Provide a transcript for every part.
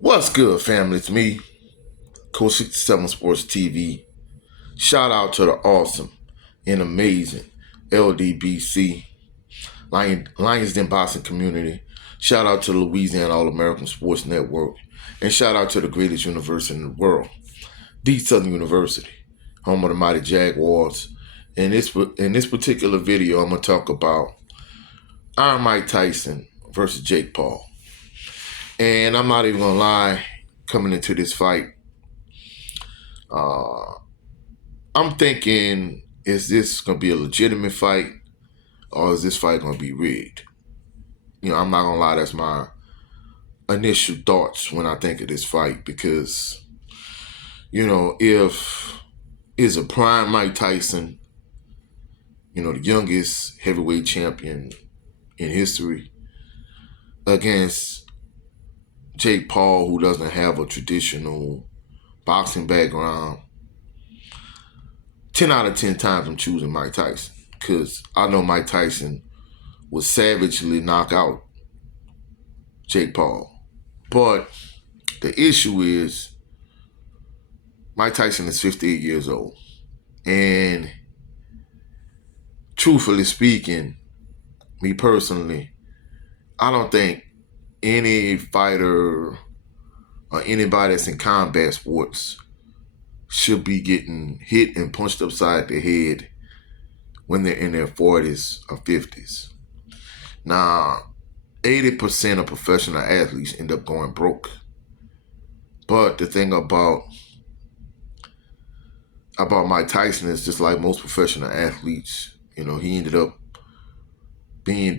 What's good, family? It's me, Coach 67 Sports TV. Shout out to the awesome and amazing LDBC, Lions Den Boxing community. Shout out to the Louisiana All-American Sports Network. And shout out to the greatest university in the world, the Southern University, home of the mighty Jaguars. In this particular video, I'm going to talk about Iron Mike Tyson versus Jake Paul. And I'm not even going to lie, coming into this fight, I'm thinking, is this going to be a legitimate fight or is this fight going to be rigged? I'm not going to lie, that's my initial thoughts when I think of this fight because, if it's a prime Mike Tyson, the youngest heavyweight champion in history, against Jake Paul, who doesn't have a traditional boxing background, 10 out of 10 times I'm choosing Mike Tyson because I know Mike Tyson would savagely knock out Jake Paul. But the issue is Mike Tyson is 58 years old. And truthfully speaking, me personally, I don't think any fighter or anybody that's in combat sports should be getting hit and punched upside the head when they're in their 40s or 50s. Now, 80% of professional athletes end up going broke. But the thing about Mike Tyson is, just like most professional athletes, he ended up being in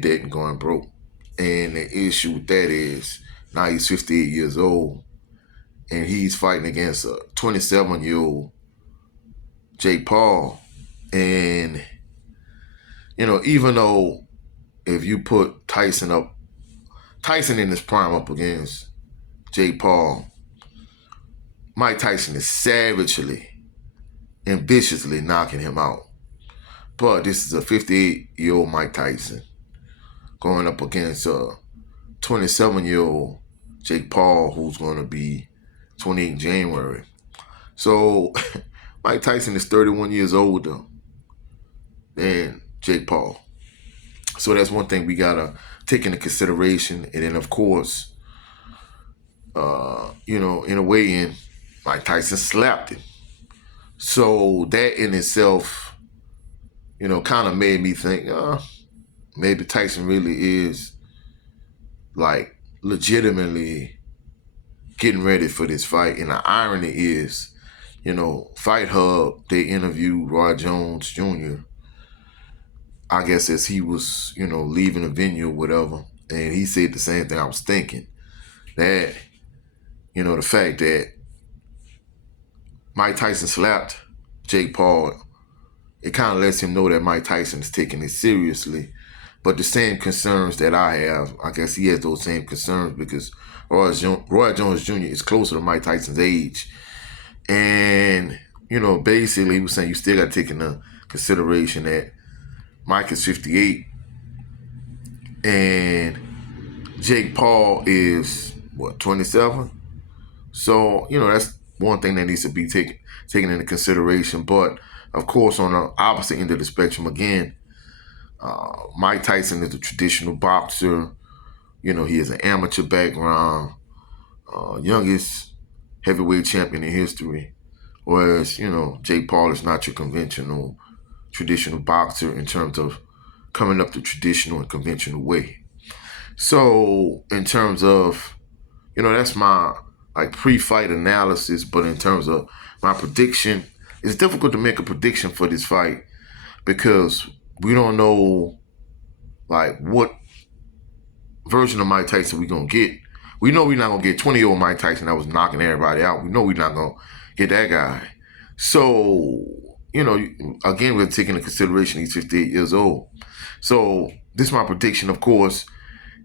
debt and going broke. And the issue with that is now he's 58 years old and he's fighting against a 27-year-old Jake Paul. And, even though if you put Tyson in his prime up against Jake Paul, Mike Tyson is savagely and viciously knocking him out. But this is a 58-year-old Mike Tyson going up against a 27-year-old Jake Paul, who's going to be 28 in January. So Mike Tyson is 31 years older than Jake Paul. So that's one thing we got to take into consideration. And then, of course, in a weigh-in, Mike Tyson slapped him. So that in itself, kind of made me think, maybe Tyson really is like legitimately getting ready for this fight. And the irony is, Fight Hub, they interviewed Roy Jones Jr., I guess as he was, leaving the venue or whatever. And he said the same thing I was thinking. That, the fact that Mike Tyson slapped Jake Paul, it kind of lets him know that Mike Tyson is taking it seriously. But the same concerns that I have, I guess he has those same concerns because Roy Jones Jr. is closer to Mike Tyson's age. And, basically he was saying you still got to take into consideration that Mike is 58 and Jake Paul is, 27? So, that's one thing that needs to be taken into consideration. But, of course, on the opposite end of the spectrum, again, Mike Tyson is a traditional boxer. He has an amateur background, youngest heavyweight champion in history. Whereas, Jake Paul is not your conventional, traditional boxer in terms of coming up the traditional and conventional way. So, in terms of, that's my pre-fight analysis. But in terms of my prediction, it's difficult to make a prediction for this fight because we don't know what version of Mike Tyson we're going to get. We know we're not going to get 20-year-old Mike Tyson that was knocking everybody out. We know we're not going to get that guy. So, again, we're taking into consideration he's 58 years old. So this is my prediction, of course.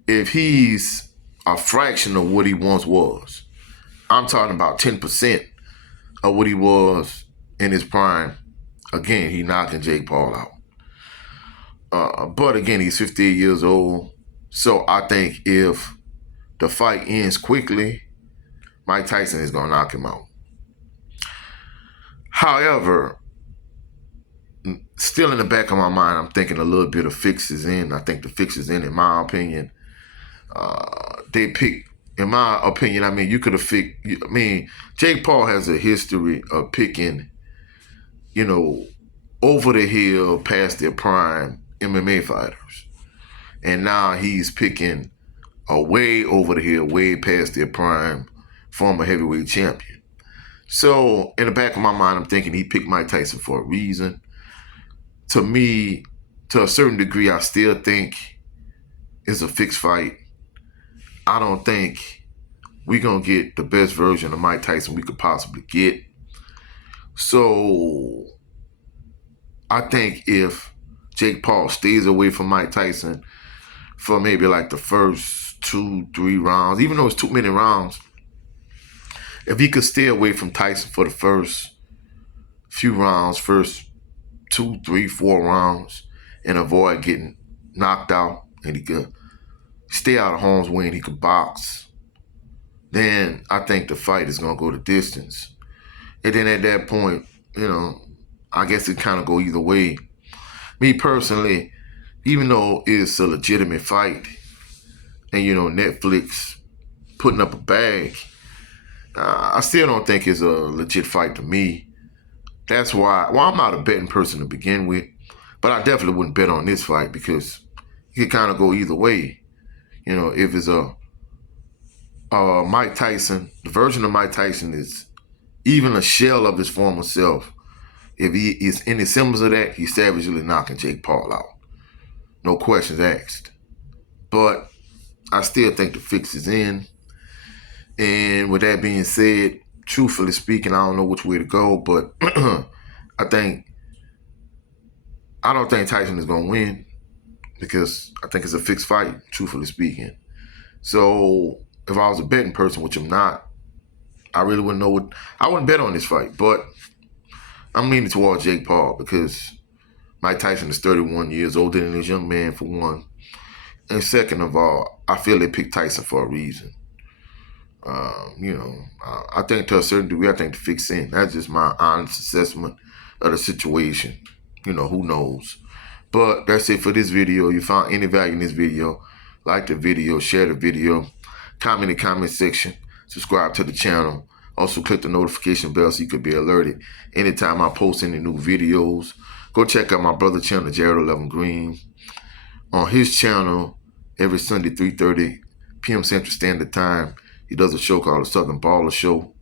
If he's a fraction of what he once was, I'm talking about 10% of what he was in his prime, again, he knocking Jake Paul out. But again, he's 58 years old. So I think if the fight ends quickly, Mike Tyson is going to knock him out. However, still in the back of my mind, I'm thinking a little bit of fix is in. I think the fix is in my opinion. They pick, in my opinion, I mean, you could have picked, I mean, Jake Paul has a history of picking, you know, over the hill, past their prime MMA fighters. And now he's picking a way over the hill, way past their prime former heavyweight champion. So in the back of my mind, I'm thinking he picked Mike Tyson for a reason. To me, to a certain degree, I still think it's a fixed fight. I don't think we're going to get the best version of Mike Tyson we could possibly get. So I think if Jake Paul stays away from Mike Tyson for maybe like the first 2-3 rounds, even though it's too many rounds, if he could stay away from Tyson for the first few rounds, first 2, 3, 4 rounds, and avoid getting knocked out, and he could stay out of harm's way and he could box, then I think the fight is going to go the distance. And then at that point, you know, I guess it kind of go either way. Me personally, even though it's a legitimate fight, and, you know, Netflix putting up a bag, I still don't think it's a legit fight to me. That's why, well, I'm not a betting person to begin with, but I definitely wouldn't bet on this fight because it could kind of go either way. You know, if it's a Mike Tyson, the version of Mike Tyson is even a shell of his former self. If he is any symbols of that, he's savagely knocking Jake Paul out. No questions asked. But I still think the fix is in. And with that being said, truthfully speaking, I don't know which way to go, but I don't think Tyson is going to win because I think it's a fixed fight, truthfully speaking. So if I was a betting person, which I'm not, I really wouldn't know I wouldn't bet on this fight, but I'm leaning towards Jake Paul because Mike Tyson is 31 years older than this young man, for one. And second of all, I feel they picked Tyson for a reason. You know, I think to a certain degree, I think the fix in. That's just my honest assessment of the situation. You know, who knows? But that's it for this video. If you found any value in this video, like the video, share the video, comment in the comment section, subscribe to the channel. Also click the notification bell so you could be alerted anytime I post any new videos. Go check out my brother's channel, Jared 11 Green. On his channel, every Sunday, 3:30 p.m. Central Standard Time, he does a show called The Southern Baller Show.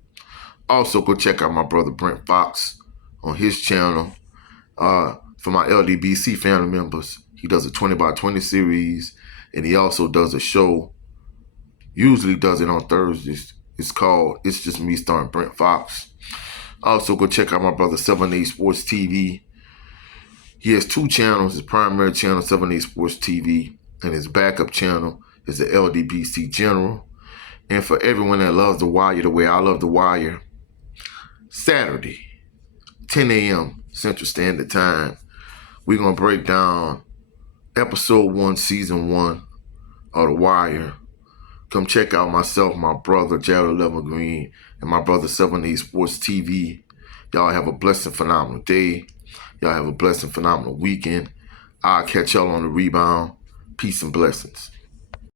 Also, go check out my brother Brent Fox on his channel. For my LDBC family members, he does a 20x20 series, and he also does a show, usually does it on Thursdays. It's called It's Just Me, starring Brent Fox. Also, go check out my brother 7A Sports TV. He has 2 channels. His primary channel, 7A Sports TV, and his backup channel is the LDBC General. And for everyone that loves The Wire the way I love The Wire, Saturday, 10 a.m. Central Standard Time, we're going to break down episode 1, season 1 of The Wire. Come check out myself, my brother, Jared 11 Green, and my brother, 7A Sports TV. Y'all have a blessed and phenomenal day. Y'all have a blessed and phenomenal weekend. I'll catch y'all on the rebound. Peace and blessings.